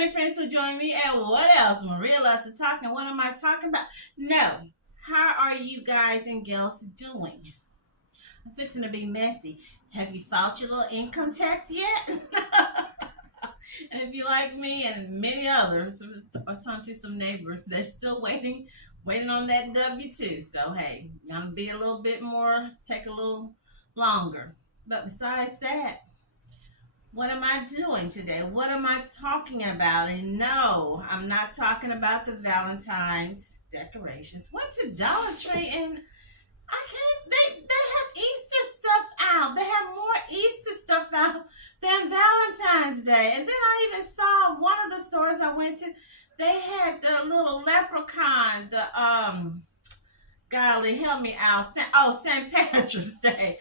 funny friends for joining me. And what else? Maria loves to talk. And what am I talking about? No. How are you guys and girls doing? I'm fixing to be messy. Have you filed your little income tax yet? And if you like me and many others, I talked to some neighbors, they're still waiting on that W-2. So hey, gonna be a little bit more, take a little longer. But besides that, what am I doing today? What am I talking about? And no, I'm not talking about the Valentine's decorations. Went to Dollar Tree and I can't. They have Easter stuff out. They have more Easter stuff out than Valentine's Day. And then I even saw one of the stores I went to. They had the little leprechaun. The golly, help me out. St. Patrick's Day.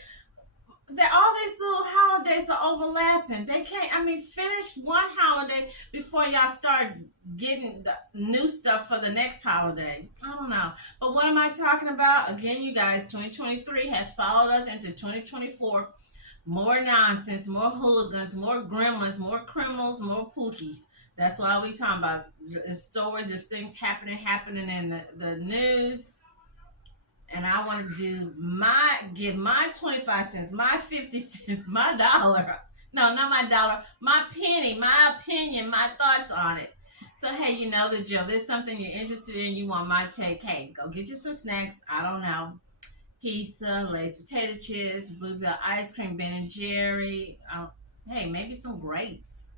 All these little holidays are overlapping. They can't. I mean, finish one holiday before y'all start getting the new stuff for the next holiday. I don't know. But what am I talking about? Again, you guys, 2023 has followed us into 2024. More nonsense, more hooligans, more gremlins, more criminals, more pookies. That's why we talking about stories, just things happening in the news. And I want to give my 25 cents, my 50 cents, my dollar. No, not my dollar, my penny, my opinion, my thoughts on it. So, hey, you know the drill. There's something you're interested in, you want my take. Hey, go get you some snacks. I don't know. Pizza, Lay's potato chips, bluebell ice cream, Ben and Jerry. Hey, maybe some grapes.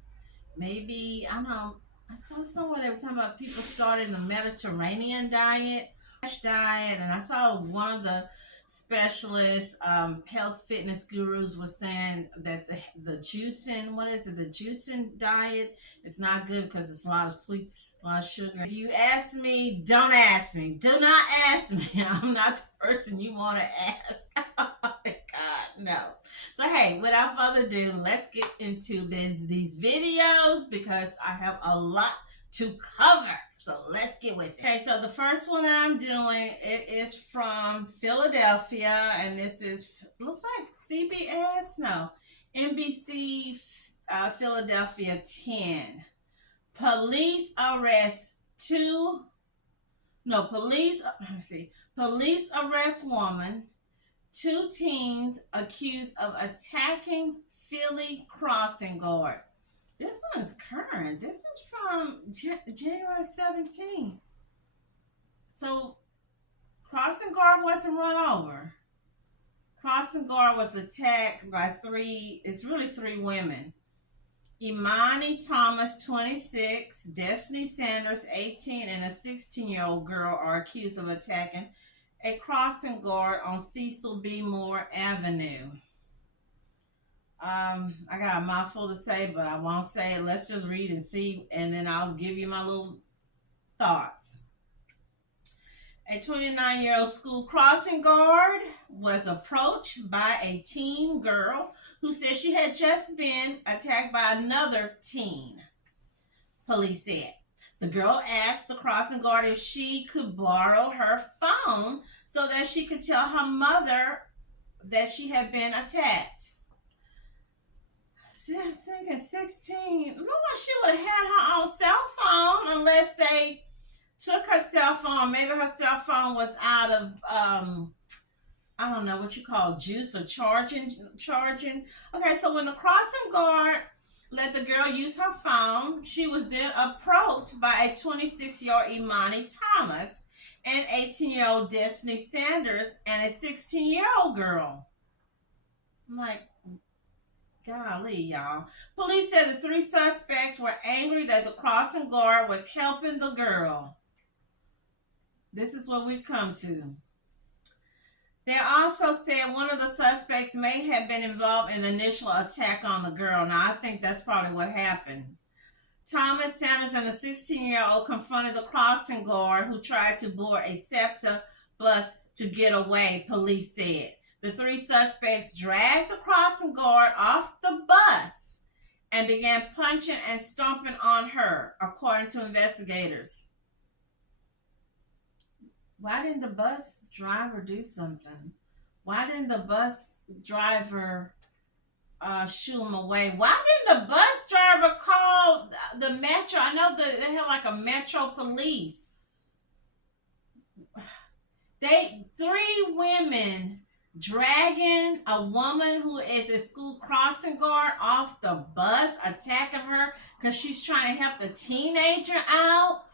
Maybe, I don't know. I saw somewhere they were talking about people starting the Mediterranean diet, and I saw one of the specialists, health fitness gurus, was saying that the juicing, what is it, the juicing diet is not good because it's a lot of sweets, a lot of sugar. If you ask me, don't ask me. Do not ask me. I'm not the person you want to ask. Oh my God, no. So hey, without further ado, let's get into these videos because I have a lot to cover. So let's get with it. Okay, so the first one that I'm doing, it is from Philadelphia, and this looks like CBS, no, NBC, Philadelphia 10. Police arrest police arrest woman, 2 teens accused of attacking Philly crossing guard. This one's current. This is from January 17th. So, crossing guard wasn't run over. Crossing guard was attacked by it's really 3 women. Imani Thomas, 26, Destiny Sanders, 18, and a 16-year-old girl are accused of attacking a crossing guard on Cecil B. Moore Avenue. I got a mouthful to say, but I won't say it. Let's just read and see, and then I'll give you my little thoughts. A 29-year-old school crossing guard was approached by a teen girl who said she had just been attacked by another teen, police said. The girl asked the crossing guard if she could borrow her phone so that she could tell her mother that she had been attacked. See, I'm thinking 16. Look like she would have had her own cell phone unless they took her cell phone. Maybe her cell phone was out of, I don't know what you call juice or charging. Okay, so when the crossing guard let the girl use her phone, she was then approached by a 26-year-old Imani Thomas, an 18-year-old Destiny Sanders, and a 16-year-old girl. I'm like, golly, y'all. Police said the 3 suspects were angry that the crossing guard was helping the girl. This is what we've come to. They also said one of the suspects may have been involved in the initial attack on the girl. Now, I think that's probably what happened. Thomas Sanders and the 16-year-old confronted the crossing guard who tried to board a SEPTA bus to get away, police said. The 3 suspects dragged the crossing guard off the bus and began punching and stomping on her, according to investigators. Why didn't the bus driver do something? Why didn't the bus driver shoo him away? Why didn't the bus driver call the metro. I know that they have like a metro police. Three women dragging a woman who is a school crossing guard off the bus, attacking her because she's trying to help the teenager out.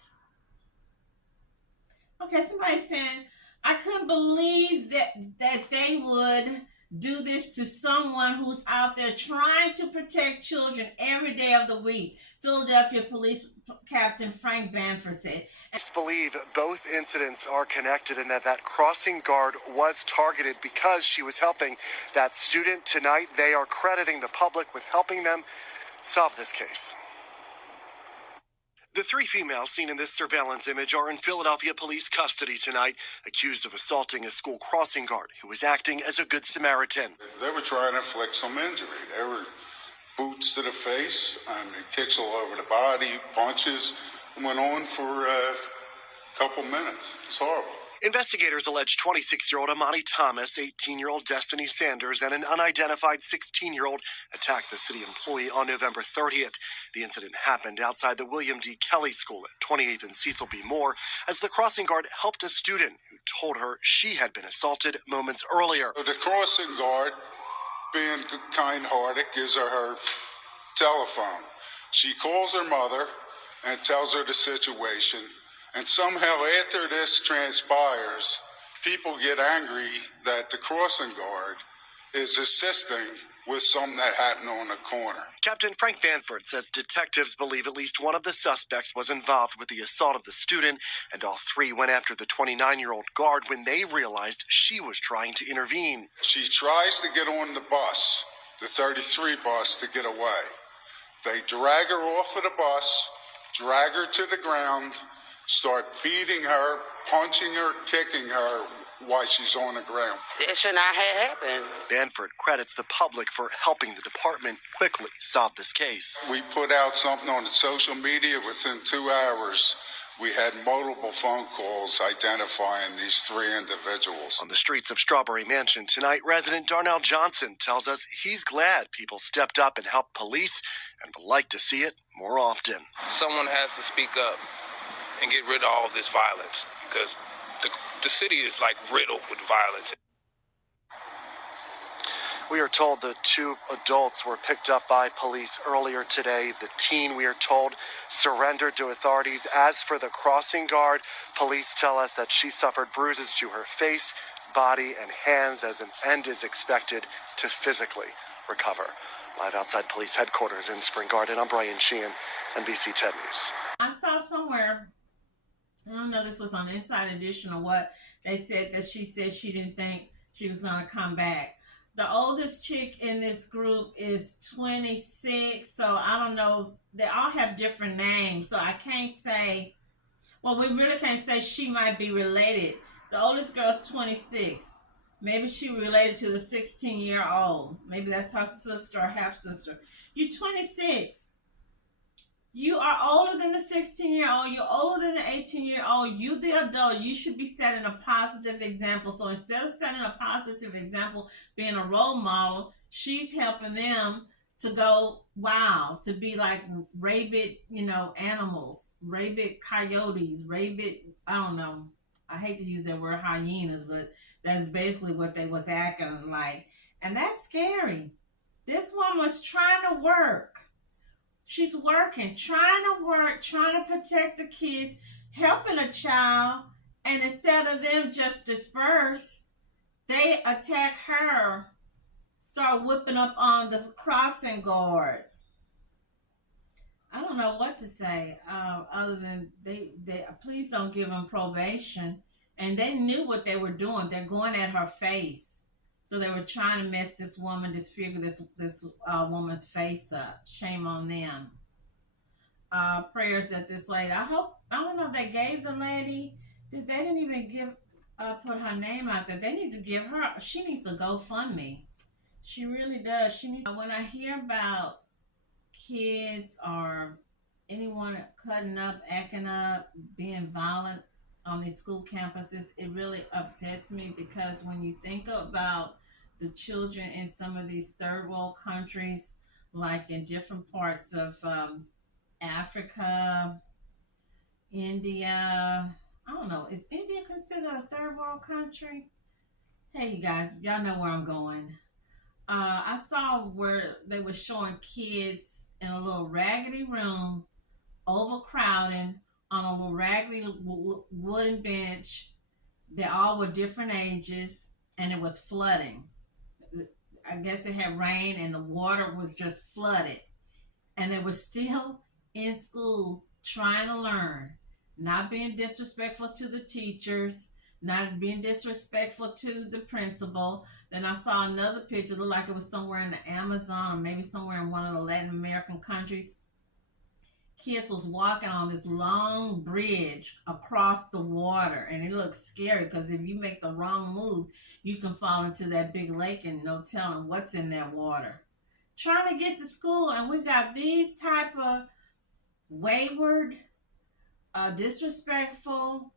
Okay, somebody's saying I couldn't believe that they would do this to someone who's out there trying to protect children every day of the week. Philadelphia Police Captain Frank Banford said. Police believe both incidents are connected and that crossing guard was targeted because she was helping that student. Tonight, they are crediting the public with helping them solve this case. The three females seen in this surveillance image are in Philadelphia police custody tonight, accused of assaulting a school crossing guard who was acting as a good Samaritan. They were trying to inflict some injury. They were boots to the face, kicks all over the body, punches, went on for a couple minutes. It's horrible. Investigators allege 26-year-old Amani Thomas, 18-year-old Destiny Sanders, and an unidentified 16-year-old attacked the city employee on November 30th. The incident happened outside the William D. Kelly School at 28th and Cecil B. Moore as the crossing guard helped a student who told her she had been assaulted moments earlier. The crossing guard, being kind-hearted, gives her telephone. She calls her mother and tells her the situation. And somehow after this transpires, people get angry that the crossing guard is assisting with something that happened on the corner. Captain Frank Banford says detectives believe at least one of the suspects was involved with the assault of the student, and all three went after the 29-year-old guard when they realized she was trying to intervene. She tries to get on the bus, the 33 bus, to get away. They drag her off of the bus, drag her to the ground, start beating her, punching her, kicking her while she's on the ground. It should not have happened. Banford credits the public for helping the department quickly solve this case. We put out something on the social media. Within 2 hours, we had multiple phone calls identifying these three individuals. On the streets of Strawberry Mansion tonight, resident Darnell Johnson tells us he's glad people stepped up and helped police and would like to see it more often. Someone has to speak up and get rid of all of this violence, because the city is like riddled with violence. We are told the two adults were picked up by police earlier today. The teen, we are told, surrendered to authorities. As for the crossing guard, police tell us that she suffered bruises to her face, body, and hands as an end is expected to physically recover. Live outside police headquarters in Spring Garden, I'm Brian Sheehan, NBC 10 News. I saw somewhere, I don't know, this was on Inside Edition or what, they said that she said she didn't think she was going to come back. The oldest chick in this group is 26, so I don't know. They all have different names, so I can't say, well, we really can't say she might be related. The oldest girl's 26. Maybe she related to the 16-year-old. Maybe that's her sister or half-sister. You're 26. You are older than the 16-year-old. You're older than the 18-year-old. You, the adult, you should be setting a positive example. So instead of setting a positive example, being a role model, she's helping them to go, wow, to be like rabid, animals, rabid coyotes, rabid, I don't know. I hate to use that word hyenas, but that's basically what they was acting like. And that's scary. This woman was trying to work. She's working, trying to protect the kids, helping a child, and instead of them just disperse, they attack her, start whipping up on the crossing guard. I don't know what to say other than they please don't give them probation. And they knew what they were doing. They're going at her face. So they were trying to mess this woman, disfigure this woman's face up. Shame on them. Prayers that this lady, I don't know if they gave the lady, they didn't even put her name out there. They need to give her, she needs a GoFundMe. She really does. When I hear about kids or anyone cutting up, acting up, being violent on these school campuses, it really upsets me, because when you think about the children in some of these third world countries, like in different parts of Africa, India. I don't know. Is India considered a third world country? Hey, you guys, y'all know where I'm going. I saw where they were showing kids in a little raggedy room, overcrowding on a little raggedy wooden bench. They all were different ages, and it was flooding. I guess it had rained, and the water was just flooded, and they were still in school trying to learn, not being disrespectful to the teachers, not being disrespectful to the principal. Then I saw another picture, looked like it was somewhere in the Amazon or maybe somewhere in one of the Latin American countries. Kids was walking on this long bridge across the water, and it looks scary because if you make the wrong move, you can fall into that big lake and no telling what's in that water. Trying to get to school, and we got these type of wayward, disrespectful,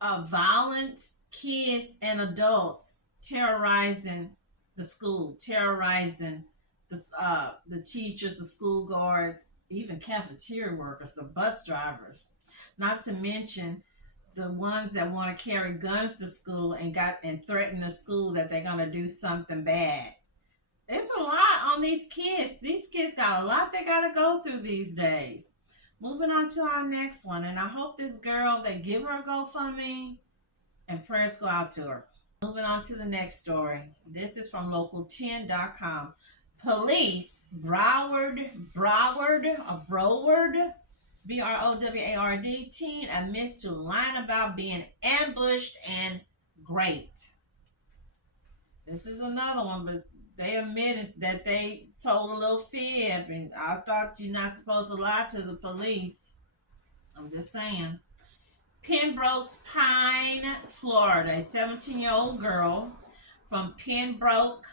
violent kids and adults terrorizing the school, terrorizing the teachers, the school guards, even cafeteria workers, the bus drivers. Not to mention the ones that want to carry guns to school and threaten the school that they're gonna do something bad. It's a lot on these kids. These kids got a lot they got to go through these days. Moving on to our next one. And I hope this girl, they give her a GoFundMe and prayers go out to her. Moving on to the next story. This is from local10.com. Police, Broward, Broward, teen admits to lying about being ambushed and raped. This is another one, but they admitted that they told a little fib, and I thought you're not supposed to lie to the police. I'm just saying. Pembroke Pines, Florida, a 17-year-old girl from Pembroke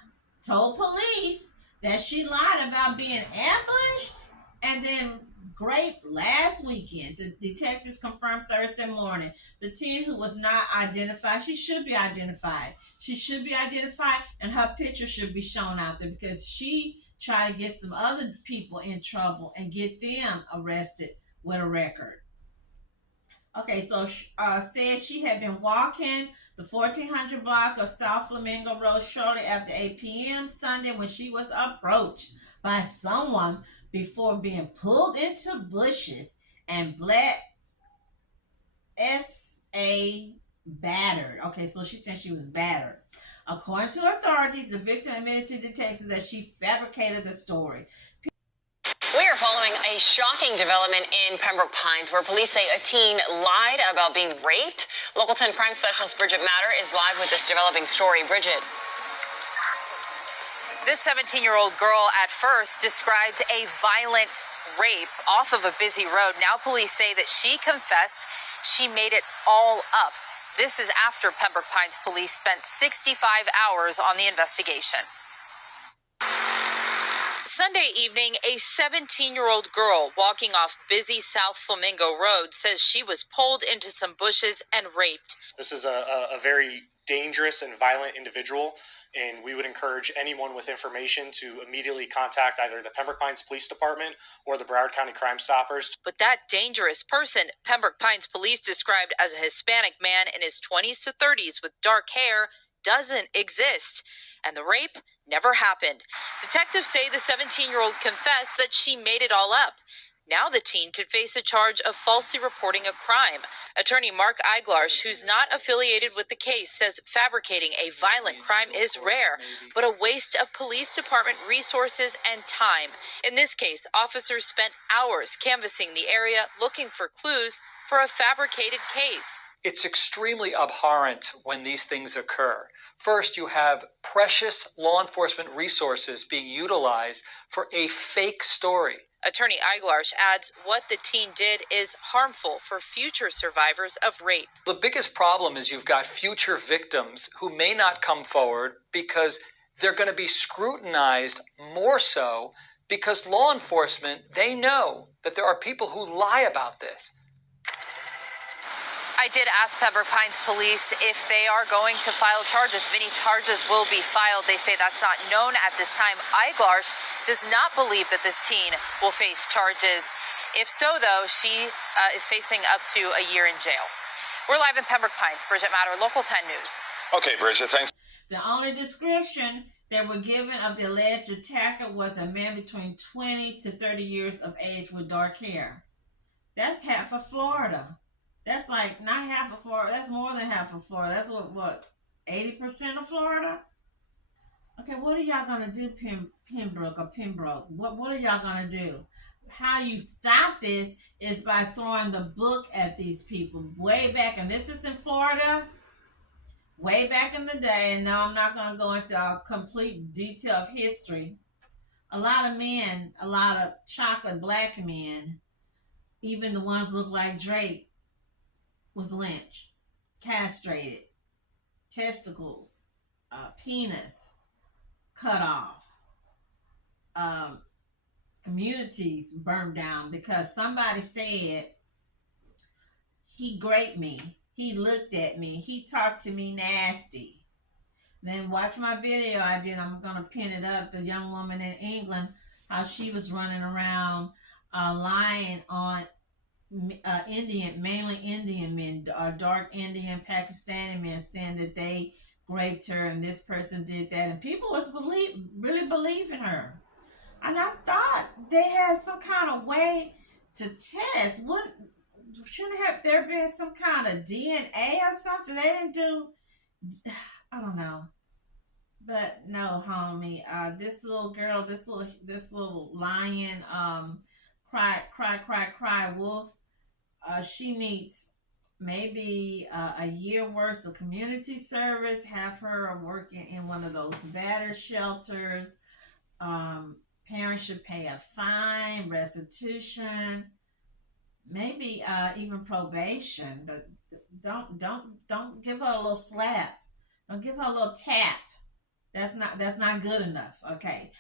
told police that she lied about being ambushed and then raped last weekend. The detectives confirmed Thursday morning. The teen, who was not identified, she should be identified. She should be identified, and her picture should be shown out there because she tried to get some other people in trouble and get them arrested with a record. Okay, so said she had been walking the 1400 block of South Flamingo Road shortly after 8 p.m. Sunday when she was approached by someone before being pulled into bushes and black S.A. battered. Okay, so she said she was battered. According to authorities, the victim admitted to detectives that she fabricated the story. We are following a shocking development in Pembroke Pines where police say a teen lied about being raped. Local 10 crime specialist Bridget Matter is live with this developing story. Bridget. This 17-year-old girl at first described a violent rape off of a busy road. Now police say that she confessed she made it all up. This is after Pembroke Pines police spent 65 hours on the investigation. Sunday evening, a 17-year-old girl walking off busy South Flamingo Road says she was pulled into some bushes and raped. This is a very dangerous and violent individual, and we would encourage anyone with information to immediately contact either the Pembroke Pines Police Department or the Broward County Crime Stoppers. But that dangerous person, Pembroke Pines police described as a Hispanic man in his 20s to 30s with dark hair, doesn't exist. And the rape never happened. Detectives say the 17-year-old confessed that she made it all up. Now the teen could face a charge of falsely reporting a crime. Attorney Mark Eiglarsh, who's not affiliated with the case, says fabricating a violent crime is rare, but a waste of police department resources and time. In this case, officers spent hours canvassing the area looking for clues for a fabricated case. It's extremely abhorrent when these things occur. First, you have precious law enforcement resources being utilized for a fake story. Attorney Eiglarsh adds what the teen did is harmful for future survivors of rape. The biggest problem is you've got future victims who may not come forward because they're going to be scrutinized more so because law enforcement, they know that there are people who lie about this. I did ask Pembroke Pines police if they are going to file charges, if any charges will be filed. They say that's not known at this time. Eiglarsh does not believe that this teen will face charges If so, though, she is facing up to a year in jail. We're live in Pembroke Pines. Bridget Matter, Local 10 News. Okay, Bridget, thanks. The only description they were given of the alleged attacker was a man between 20 to 30 years of age with dark hair. That's half of Florida. That's like not half of Florida. That's more than half of Florida. That's what 80% of Florida? Okay, what are y'all gonna do, Pembroke? What are y'all gonna do? How you stop this is by throwing the book at these people. Way back, and this is in Florida, way back in the day, and no, I'm not gonna go into a complete detail of history. A lot of men, a lot of chocolate black men, even the ones that look like Drake, was lynched, castrated, testicles, penis cut off, communities burned down because somebody said he raped me, he looked at me, he talked to me nasty. Then watch my video I did. I'm gonna pin it up. The young woman in England, how she was running around lying on mainly Indian men, dark Indian, Pakistani men, saying that they raped her and this person did that, and people was really believing her. And I thought they had some kind of way to test. Shouldn't have there been some kind of DNA or something? They didn't do. I don't know. But no, homie. This little girl, this little lion, cry wolf. She needs maybe a year worth of community service. Have her working in one of those batter shelters. Parents should pay a fine, restitution, maybe even probation. But don't give her a little slap. Don't give her a little tap. That's not good enough. Okay.